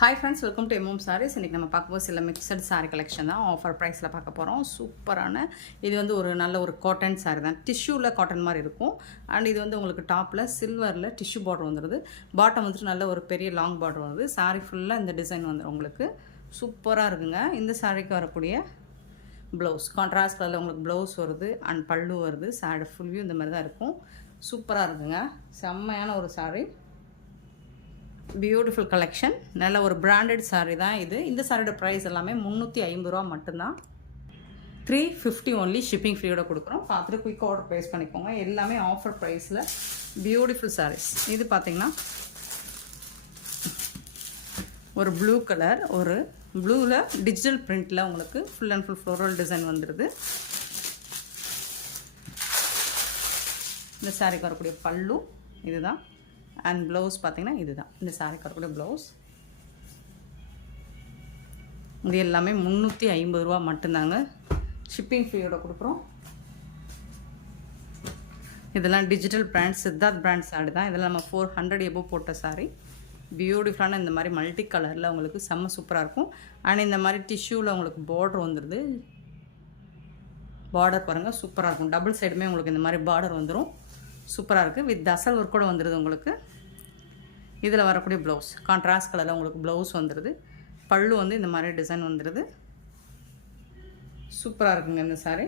Hi friends, welcome to MM saris. இன்றைக்கி நம்ம பார்க்கும்போது சில மிக்சட் சாரீ கலெக்ஷன் தான் ஆஃபர் ப்ரைஸில் பார்க்க போகிறோம். சூப்பரான இது வந்து ஒரு நல்ல ஒரு காட்டன் சாரீ தான். டிஷ்யூவில் காட்டன் மாதிரி இருக்கும். அண்ட் இது வந்து உங்களுக்கு டாப்பில் சில்வரில் டிஷ்யூ பார்டர் வந்துடுது. பாட்டம் வந்துட்டு நல்ல ஒரு பெரிய லாங் பார்டர் வருது. சாரீ ஃபுல்லாக இந்த டிசைன் வந்துடும் உங்களுக்கு. சூப்பராக இருக்குங்க. இந்த சாரீக்கு வரக்கூடிய ப்ளவுஸ் கான்ட்ராஸ்ட் கலரில் உங்களுக்கு ப்ளவுஸ் வருது அண்ட் பல்லு வருது. சாரீ ஃபுல் வியூ இந்த மாதிரி தான் இருக்கும். சூப்பராக இருக்குங்க. செம்மையான ஒரு சாரீ, பியூட்டிஃபுல் கலெக்ஷன். நல்ல ஒரு பிராண்டட் சாரீ தான் இது. இந்த சாரியோட ப்ரைஸ் எல்லாமே 350 ரூபா மட்டும்தான். 350 ஒன்லி ஷிப்பிங் ஃப்ரீயோட கொடுக்குறோம். பார்த்துட்டு குயிக் ஆர்டர் ப்ளேஸ் பண்ணிக்கோங்க. எல்லாமே ஆஃபர் ப்ரைஸில் பியூட்டிஃபுல் சாரீஸ். இது பார்த்தீங்கன்னா ஒரு ப்ளூ கலர், ஒரு ப்ளூவில் டிஜிட்டல் பிரிண்டில் உங்களுக்கு full and full floral design வந்துடுது. இந்த சாரீக்கு வரக்கூடிய பல்லு இதுதான். அண்ட் ப்ளவுஸ் பார்த்தீங்கன்னா இதுதான். இந்த சாரீக்கு வரக்கூடிய ப்ளவுஸ். இது எல்லாமே 350 ரூபா மட்டும்தாங்க. ஷிப்பிங் ஃப்ரீயோட கொடுக்குறோம். இதெல்லாம் digital brand, Siddharth brand sorry தான். இதெல்லாம் நம்ம 400 எபோ போட்ட சாரீ. பியூட்டிஃபுல்லான இந்த மாதிரி மல்டி கலரில் உங்களுக்கு செம்ம சூப்பராக இருக்கும். அண்ட் இந்த மாதிரி டிஷ்யூவில் உங்களுக்கு பார்டர் வந்துடுது. பார்டர் பாருங்கள், சூப்பராக இருக்கும். டபுள் சைடுமே உங்களுக்கு இந்த மாதிரி பார்டர் வந்துடும். சூப்பராக இருக்குது. வித் தசல் ஒர்க் கூட வந்துடுது உங்களுக்கு. இதில் வரக்கூடிய ப்ளவுஸ் கான்ட்ராஸ்ட் கலரில் உங்களுக்கு ப்ளவுஸ் வந்துடுது. பல்லு வந்து இந்த மாதிரி டிசைன் வந்துடுது. சூப்பராக இருக்குங்க இந்த சாரீ.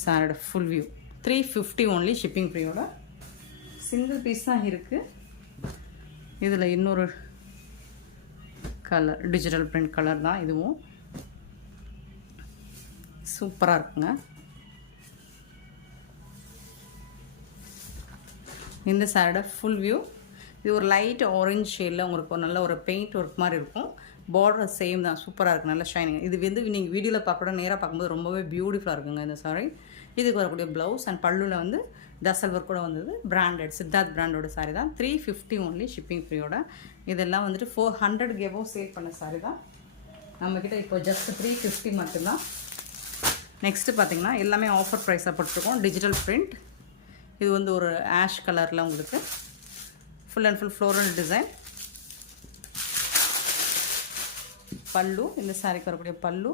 சாரியோட ஃபுல் வியூ 350 ஒன்லி ஷிப்பிங் ஃப்ரீயோட. சிங்கிள் பீஸ் தான் இருக்குது. இதில் இன்னொரு கலர் டிஜிட்டல் பிரிண்ட் கலர் தான் இதுவும். சூப்பராக இருக்குங்க. இந்த சாரியோட ஃபுல் வியூ இது ஒரு லைட் ஆரஞ்ச் ஷேடில் உங்களுக்கு ஒரு நல்ல ஒரு பெயிண்ட் ஒர்க் மாதிரி இருக்கும். பார்டர் சேம் தான். சூப்பராக இருக்குது, நல்ல ஷைனிங். இது வந்து நீங்கள் வீடியோவில் பார்க்க நேராக பார்க்கும்போது ரொம்பவே பியூட்டிஃபுல்லாக இருக்குங்க இந்த சாரி. இதுக்கு வரக்கூடிய ப்ளவுஸ் அண்ட் பல்லுவில் வந்து டசல் ஒர்க் கூட வந்தது. பிராண்டட் சித்தார்த் பிராண்டோட சாரி தான். 350 ஒன்லி ஷிப்பிங் ஃப்ரீயோட. இதெல்லாம் வந்துட்டு 400 கேவோ சேல் பண்ண சாரி தான். நம்மக்கிட்ட இப்போ ஜஸ்ட் 350 மட்டும்தான். நெக்ஸ்ட்டு பார்த்திங்கன்னா எல்லாமே ஆஃபர் ப்ரைஸாக போட்டிருக்கோம். Digital print. இது வந்து ஒரு ஆஷ் கலரில் உங்களுக்கு full and full floral design. பல்லு, இந்த சாரிக்கு வரக்கூடிய பல்லு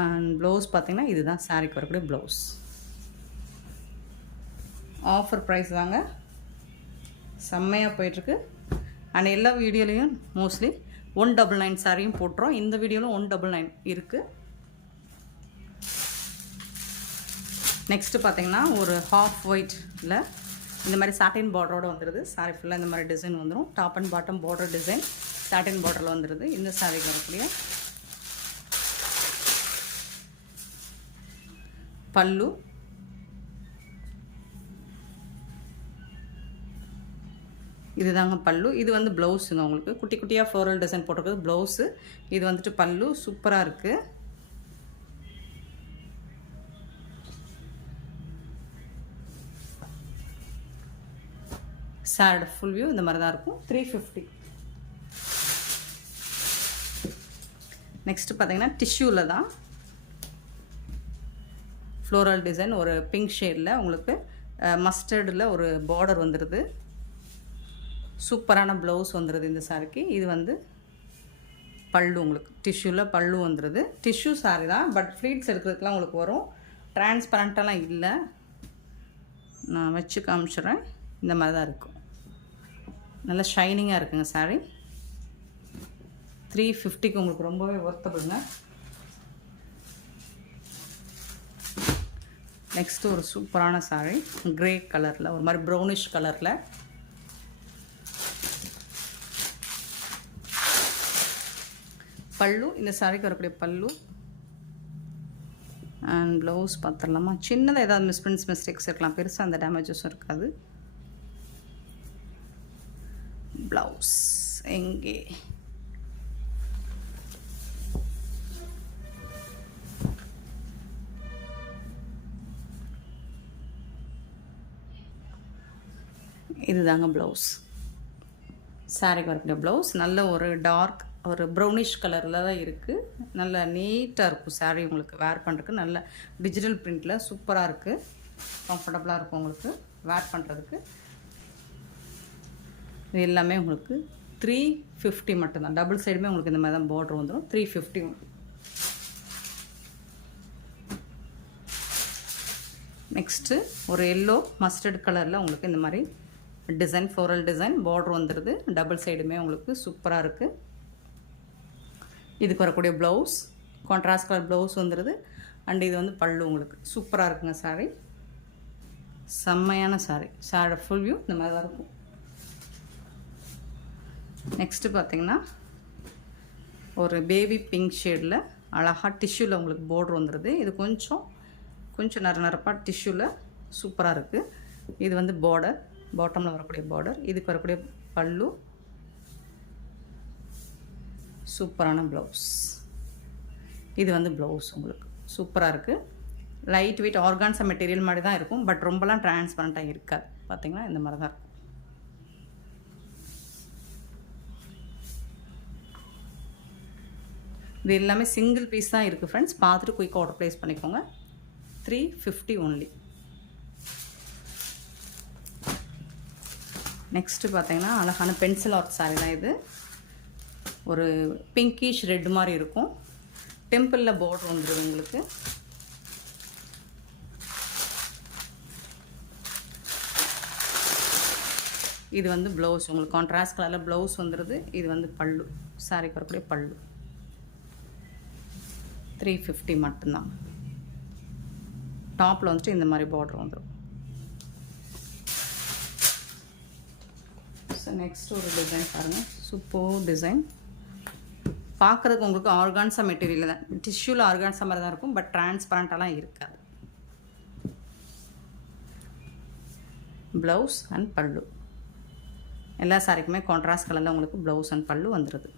அண்ட் ப்ளவுஸ் பார்த்திங்கன்னா இதுதான் சாரிக்கு வரக்கூடிய ப்ளவுஸ். ஆஃபர் ப்ரைஸ் தாங்க. செம்மையாக போயிட்டுருக்கு. அண்ட் எல்லா வீடியோலையும் மோஸ்ட்லி 199 சாரியும் போட்டுறோம். இந்த வீடியோவில் 199 இருக்குது. நெக்ஸ்ட்டு பார்த்தீங்கன்னா ஒரு ஹாஃப் ஒயிட்டில் இந்த மாதிரி சாட்டின் பார்டரோடு வந்துடுது. சாரி ஃபுல்லாக இந்த மாதிரி டிசைன் வந்துடும். Top and bottom border design satin பார்டரில் வந்துடுது. இந்த சாரிக்கு வரக்கூடிய பல்லு, இதுதாங்க பல்லு. இது வந்து ப்ளவுஸுங்க உங்களுக்கு குட்டி குட்டியாக ஃப்ளோரல் டிசைன் போட்டிருக்குது ப்ளவுஸு. இது வந்துட்டு பல்லு. சூப்பராக இருக்குது. சாரியோட ஃபுல் வியூ இந்த மாதிரி தான் இருக்கும். 350. நெக்ஸ்ட்டு பார்த்தீங்கன்னா டிஷ்யூவில் தான் ஃப்ளோரல் டிசைன் ஒரு பிங்க் ஷேடில் உங்களுக்கு மஸ்டர்டில் ஒரு பார்டர் வந்துடுது. சூப்பரான ப்ளவுஸ் வந்துடுது இந்த சாரிக்கு. இது வந்து பல்லு உங்களுக்கு டிஷ்யூவில் பல்லு வந்துடுது. டிஷ்யூ சாரி தான், பட் ஃப்ளீட்ஸ் எடுக்கிறதுக்குலாம் உங்களுக்கு வரும். டிரான்ஸ்பரண்ட்டெல்லாம் இல்லை. நான் வச்சு காமிச்சிட்றேன். இந்த மாதிரி தான் இருக்கும். நல்லா ஷைனிங்காக இருக்குங்க சாரி. 350க்கு உங்களுக்கு ரொம்பவே ஒர்த்தபுளுங்க. நெக்ஸ்ட்டு ஒரு சூப்பரான சாரி கிரே கலரில் ஒரு மாதிரி ப்ரௌனிஷ் கலரில். பல்லு, இந்த சாரிக்கு வரக்கூடிய பல்லு அண்ட் ப்ளவுஸ் பார்த்துடலாமா. சின்னதாக ஏதாவது மிஸ்டேக்ஸ் இருக்கலாம், பெருசாக அந்த டேமேஜஸும் இருக்காது. ப்ளவுஸ் எங்கே இதுதாங்க ப்ளவுஸ். சாரிக்கு வரக்கூடிய ப்ளவுஸ் நல்ல ஒரு டார்க் ஒரு ப்ரௌனிஷ் கலரில் தான் இருக்குது. நல்ல நீட்டாக இருக்கும் சாரீ உங்களுக்கு வேர் பண்ணுறதுக்கு. நல்ல டிஜிட்டல் பிரிண்டில் சூப்பராக இருக்குது. கம்ஃபர்டபுளாக இருக்கும் உங்களுக்கு வேர் பண்ணுறதுக்கு. இது எல்லாமே உங்களுக்கு 350 மட்டும்தான். டபுள் சைடுமே உங்களுக்கு இந்த மாதிரி தான் பார்டர் வந்துடும். 350. நெக்ஸ்ட்டு ஒரு எல்லோ மஸ்டர்ட் கலரில் உங்களுக்கு இந்த மாதிரி டிசைன், ஃப்ளோரல் டிசைன் பார்டர் வந்துடுது. டபுள் சைடுமே உங்களுக்கு சூப்பராக இருக்குது. இதுக்கு வரக்கூடிய ப்ளவுஸ் கான்ட்ராஸ்ட் கலர் ப்ளவுஸ் வந்துடுது. அண்ட் இது வந்து பல்லு உங்களுக்கு சூப்பராக இருக்குங்க. சாரீ செம்மையான சாரீ. சாரோட ஃபுல் வியூ இந்த மாதிரி தான் இருக்கும். நெக்ஸ்ட்டு பார்த்திங்கன்னா ஒரு பேபி பிங்க் ஷேடில் அழகாக டிஷ்யூவில் உங்களுக்கு பார்டர் வந்துடுது. இது கொஞ்சம் நரப்பாக டிஷ்யூவில் சூப்பராக இருக்குது. இது வந்து பார்டர், பாட்டமில் வரக்கூடிய பார்டர். இதுக்கு வரக்கூடிய பல்லு, சூப்பரான ப்ளவுஸ். இது வந்து ப்ளவுஸ் உங்களுக்கு சூப்பராக இருக்குது. லைட் வெயிட் ஆர்கான்ஸா மெட்டீரியல் மாதிரி தான் இருக்கும். பட் ரொம்பலாம் டிரான்ஸ்பரண்ட்டாக இருக்காது. பார்த்திங்கன்னா இந்த மாதிரி தான் இருக்கும். இது எல்லாமே சிங்கிள் பீஸ் தான் இருக்குது ஃப்ரெண்ட்ஸ். பார்த்துட்டு குயிக்காக ஆர்டர் ப்ளேஸ் பண்ணிக்கோங்க. 350 ஒன்லி. நெக்ஸ்ட்டு பார்த்தீங்கன்னா அழகான பென்சில் ஆர்ட் சாரீ தான் இது. ஒரு பிங்கிஷ் ரெட் மாதிரி இருக்கும். டெம்பிளில் பார்டர் வந்துடுது உங்களுக்கு. இது வந்து ப்ளவுஸ் உங்களுக்கு கான்ட்ராஸ்ட் கலரில் ப்ளவுஸ் வந்துடுது. இது வந்து பல்லு, சாரிக்கு வரக்கூடிய பல்லு. 350 மட்டும்தான். டாப்பில் வந்துட்டு இந்த மாதிரி பார்டர் வந்துடும். ஸோ நெக்ஸ்ட் ஒரு டிசைன் பாருங்கள். Super design. பார்க்குறதுக்கு உங்களுக்கு ஆர்கான்ஸா மெட்டீரியல் தான், டிஷ்யூவில் ஆர்கான்ஸா மாதிரி தான் இருக்கும். பட் டிரான்ஸ்பரண்ட்டாலாம் இருக்காது. ப்ளவுஸ் அண்ட் பல்லு எல்லா சாரிக்குமே கான்ட்ராஸ்ட் கலரில் உங்களுக்கு ப்ளவுஸ் அண்ட் பல்லு வந்துடுது.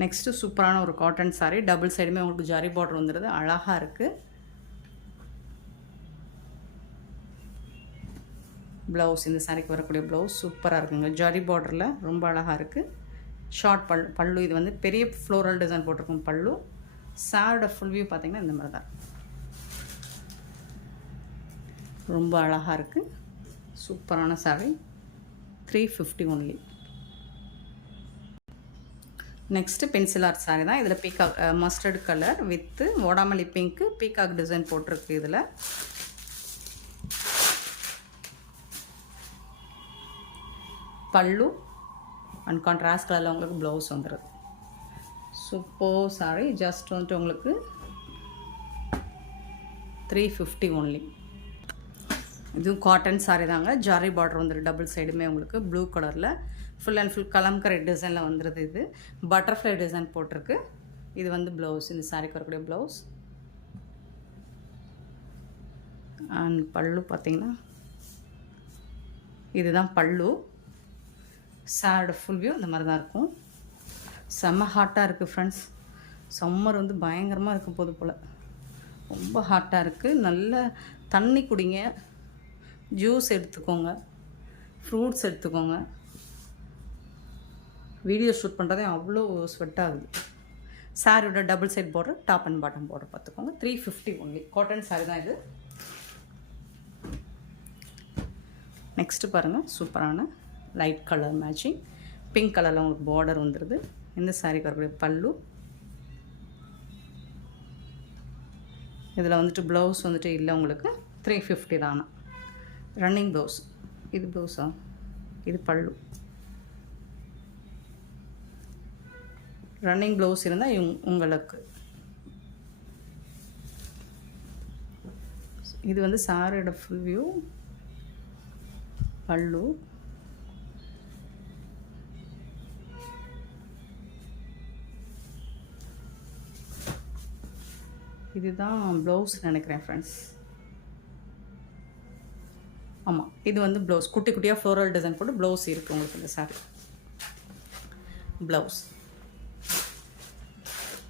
நெக்ஸ்ட்டு சூப்பரான ஒரு காட்டன் சாரீ. டபுள் சைடுமே உங்களுக்கு ஜரி பார்டர் வந்துடுது. அழகாக இருக்குது. ப்ளவுஸ், இந்த சாரிக்கு வரக்கூடிய ப்ளவுஸ் சூப்பராக இருக்குங்க. ஜரி பார்டரில் ரொம்ப அழகாக இருக்குது. ஷார்ட் பல்லு. இது வந்து பெரிய ஃப்ளோரல் டிசைன் போட்டிருக்கும் பல்லு. சாரோட ஃபுல் வியூ பார்த்திங்கன்னா இந்த மாதிரி தான் ரொம்ப அழகாக இருக்குது. சூப்பரான sari. 350 only. Next pencil art sari தான். இதில் பீகாக் மஸ்டர்ட் கலர் வித்து ஓடாமல்லி பிங்க்கு பீகாக் டிசைன் போட்டிருக்கு. இதில் பல்லு அண்ட் கான்ட்ராஸ்ட் கலரில் உங்களுக்கு ப்ளவுஸ் வந்துடுது. சூப்பர் சாரீ. ஜஸ்ட் வந்துட்டு உங்களுக்கு 350 ஒன்லி. இதுவும் காட்டன் சாரீ தாங்க. ஜாரி பார்டர் வந்துடும். டபுள் சைடுமே உங்களுக்கு ப்ளூ கலரில் ஃபுல் அண்ட் ஃபுல் கலம்கரை டிசைனில் வந்துடுது. இது பட்டர்ஃப்ளை டிசைன் போட்டிருக்கு. இது வந்து ப்ளவுஸ், இந்த சாரீக்கு வரக்கூடிய ப்ளவுஸ். அண்ட் பல்லு பார்த்திங்கன்னா இதுதான் பல்லு. சாரோட ஃபுல் வியூ இந்த மாதிரி தான் இருக்கும். செம்ம ஹாட்டாக இருக்குது ஃப்ரெண்ட்ஸ். சம்மர் வந்து பயங்கரமாக இருக்கும் போது போல். ரொம்ப ஹாட்டாக இருக்குது. நல்ல தண்ணி குடிங்க, ஜூஸ் எடுத்துக்கோங்க, ஃப்ரூட்ஸ் எடுத்துக்கோங்க. வீடியோ ஷூட் பண்ணுறதே அவ்வளோ ஸ்வெட் ஆகுது. சாரியோட double side border, top and bottom border பார்த்துக்கோங்க. 350 ஒன்லி. காட்டன் சாரி தான் இது. நெக்ஸ்ட்டு பாருங்கள். சூப்பரான லைட் கலர் மேட்சிங் பிங்க் கலரில் உங்களுக்கு பார்டர் வந்துடுது. இந்த சாரிக்கு வரக்கூடிய பல்லு. இதில் வந்துட்டு ப்ளவுஸ் வந்துட்டு இல்லை உங்களுக்கு. 350 தானா. Running blouse. இது ப்ளவுஸா, இது பல்லு. ரன்னிங் ப்ளவுஸ் இருந்தால் உங்களுக்கு. இது வந்து சாரியோட ஃபுல் வியூ. பல்லு. இதுதான் ப்ளவுஸ் நினைக்கிறேன் ஃப்ரெண்ட்ஸ். ஆமாம், இது வந்து ப்ளவுஸ். குட்டி குட்டியாக ஃப்ளோரல் டிசைன் போட்டு ப்ளவுஸ் இருக்குது உங்களுக்கு இந்த சாரி. ப்ளவுஸ்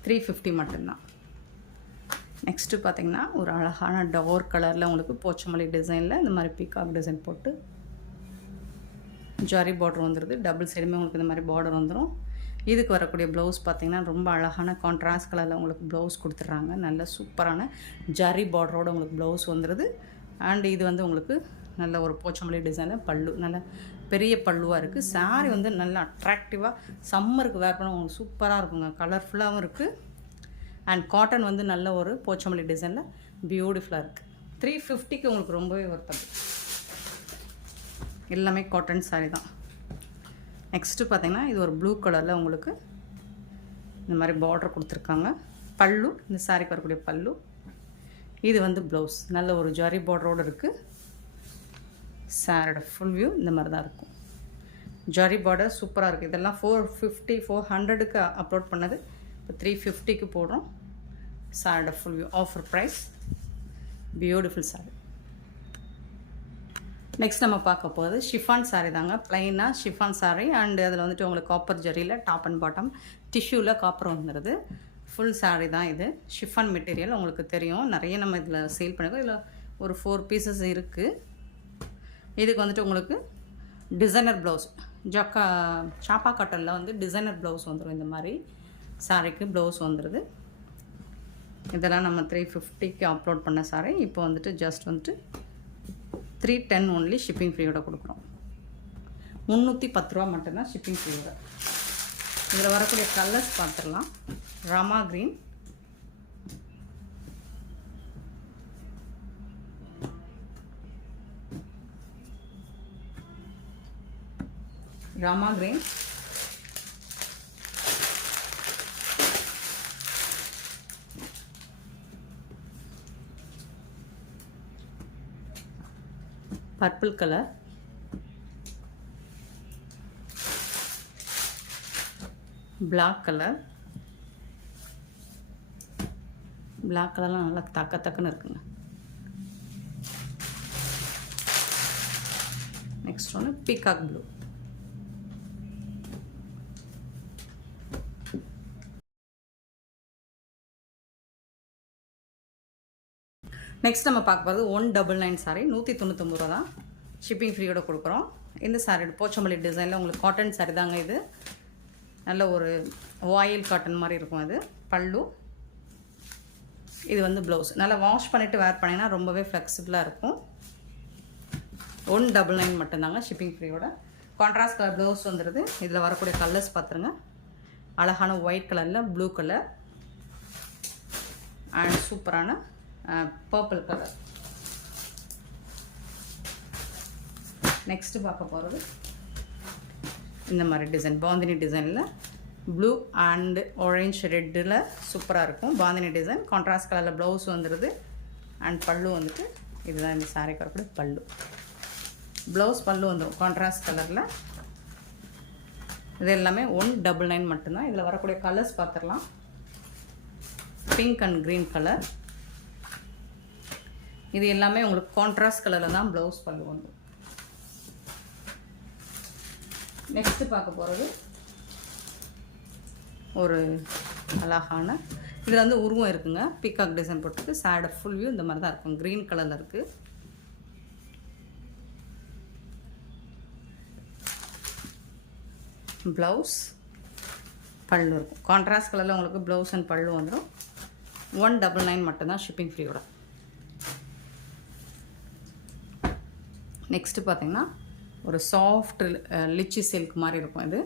350 மட்டும்தான். நெக்ஸ்ட்டு பார்த்திங்கன்னா ஒரு அழகான டார்க் கலரில் உங்களுக்கு போச்சமல்லி டிசைனில் இந்த மாதிரி பீகாக் டிசைன் போட்டு ஜாரி பார்டர் வந்துடுது. டபுள் சைடுமே உங்களுக்கு இந்த மாதிரி பார்டர் வந்துடும். இதுக்கு வரக்கூடிய ப்ளவுஸ் பார்த்திங்கன்னா ரொம்ப அழகான கான்ட்ராஸ்ட் கலரில் உங்களுக்கு ப்ளவுஸ் கொடுத்துட்றாங்க. நல்ல சூப்பரான ஜரி பார்டரோடு உங்களுக்கு ப்ளவுஸ் வந்துடுது. அண்ட் இது வந்து உங்களுக்கு நல்ல ஒரு போச்சம்பள்ளி டிசைனில் பல்லு, நல்ல பெரிய பல்லுவாக இருக்குது. சாரீ வந்து நல்லா அட்ராக்டிவாக சம்மருக்கு வேர் பண்ண உங்களுக்கு சூப்பராக இருக்குங்க. கலர்ஃபுல்லாகவும் இருக்குது. அண்ட் காட்டன் வந்து நல்ல ஒரு போச்சம்பள்ளி டிசைனில் பியூட்டிஃபுல்லாக இருக்குது. 350க்கு உங்களுக்கு ரொம்பவே ஒர்த்தது. எல்லாமே காட்டன் சாரீ தான். நெக்ஸ்ட்டு பார்த்திங்கன்னா இது ஒரு ப்ளூ கலரில் உங்களுக்கு இந்த மாதிரி பார்டர் கொடுத்துருக்காங்க. பல்லு, இந்த சாரீக்கு வரக்கூடிய பல்லு. இது வந்து ப்ளவுஸ், நல்ல ஒரு ஜரி பார்டரோடு இருக்குது. சாரோட ஃபுல் வியூ இந்த மாதிரி தான் இருக்கும். ஜரி பார்டர் சூப்பராக இருக்குது. இதெல்லாம் 450 400க்கு அப்லோட் பண்ணது, இப்போ 350க்கு போடுறோம். சாரோட full view offer price. Beautiful sari. Next நம்ம பார்க்க போகிறது ஷிஃபான் சாரீ தாங்க. ப்ளைனாக ஷிஃபான் சாரீ. அண்டு அதில் வந்துட்டு உங்களுக்கு காப்பர் ஜரியில் டாப் அண்ட் பாட்டம் டிஷ்யூவில் காப்பர் வந்துடுது. ஃபுல் சாரீ தான் இது. ஷிஃபான் மெட்டீரியல் உங்களுக்கு தெரியும், நிறைய நம்ம இதில் சேல் பண்ணிக்கோ. இதில் ஒரு 4 பீசஸ் இருக்குது. இதுக்கு வந்துட்டு உங்களுக்கு டிசைனர் ப்ளவுஸ், சாப்பா காட்டனில் வந்து டிசைனர் ப்ளவுஸ் வந்துடும். இந்த மாதிரி சாரீக்கு ப்ளவுஸ் வந்துடுது. இதெல்லாம் நம்ம 350க்கு அப்லோட் பண்ண சாரீ. இப்போ வந்துட்டு ஜஸ்ட் வந்துட்டு 310 ஒன்லி ஷிப்பிங் ஃப்ரீயோட கொடுக்குறோம். 310 ரூபா மட்டும்தான் ஷிப்பிங் ஃப்ரீயோட. இதில் வரக்கூடிய கலர்ஸ் பார்த்துடலாம். Rama green, Rama green, purple colour, black colour. Black கலர்லாம் நல்லா தக்கன்னு இருக்குங்க. நெக்ஸ்ட் ஒன்று பீகாக் ப்ளூ. நெக்ஸ்ட் நம்ம பார்க்க போகிறது 199 சாரீ. 199 ரூபா தான் ஷிப்பிங் ஃப்ரீயோட கொடுக்குறோம். இந்த சாரீ போச்சம்பள்ளி டிசைனில் உங்களுக்கு காட்டன் சாரீ தாங்க இது. நல்ல ஒரு வாயில் காட்டன் மாதிரி இருக்கும். இது பல்லு, இது வந்து ப்ளவுஸ். நல்லா வாஷ் பண்ணிவிட்டு வேர் பண்ணிங்கன்னா ரொம்பவே ஃப்ளெக்சிபிளாக இருக்கும். 199 மட்டும்தாங்க ஷிப்பிங் ஃப்ரீயோட. கான்ட்ராஸ்ட் கலர் ப்ளவுஸ் வந்துடுது. இதில் வரக்கூடிய கலர்ஸ் பார்த்துருங்க. அழகான ஒயிட் கலரில் ப்ளூ கலர் அண்ட் சூப்பரான பர்பிள் கலர். நெக்ஸ்ட்டு பார்க்க போகிறது இந்த மாதிரி டிசைன், பாந்தினி டிசைனில் ப்ளூ அண்டு ஆரஞ்ச் ரெட்டில் சூப்பராக இருக்கும். பாந்தினி டிசைன் கான்ட்ராஸ்ட் கலரில் ப்ளவுஸ் வந்துடுது. அண்ட் பல்லு வந்துட்டு இதுதான் இந்த சாரீக்கு வரக்கூடிய பல்லு. ப்ளவுஸ் பல்லு வந்துடும் கான்ட்ராஸ்ட் கலரில். இது எல்லாமே 199 மட்டும்தான். இதில் வரக்கூடிய கலர்ஸ் பார்த்துடலாம். Pink and green colour. இது எல்லாமே உங்களுக்கு கான்ட்ராஸ்ட் கலரில் தான் ப்ளவுஸ் பல்லு வந்துடும். நெக்ஸ்ட்டு பார்க்க போகிறது ஒரு அழகான, இதில் வந்து உருவம் இருக்குங்க. பீகாக் டிசைன் போட்டுருக்கு. சாரோட ஃபுல் வியூ இந்த மாதிரி தான் இருக்கும். க்ரீன் கலரில் இருக்குது. ப்ளவுஸ் பல்லு இருக்கும். கான்ட்ராஸ்ட் கலரில் உங்களுக்கு ப்ளவுஸ் அண்ட் பல்லு வந்துடும். 199 மட்டும்தான் ஷிப்பிங் ஃப்ரீயோட. நெக்ஸ்ட்டு பார்த்திங்கன்னா ஒரு சாஃப்ட் லிச்சி சில்க் மாதிரி இருக்கும். இது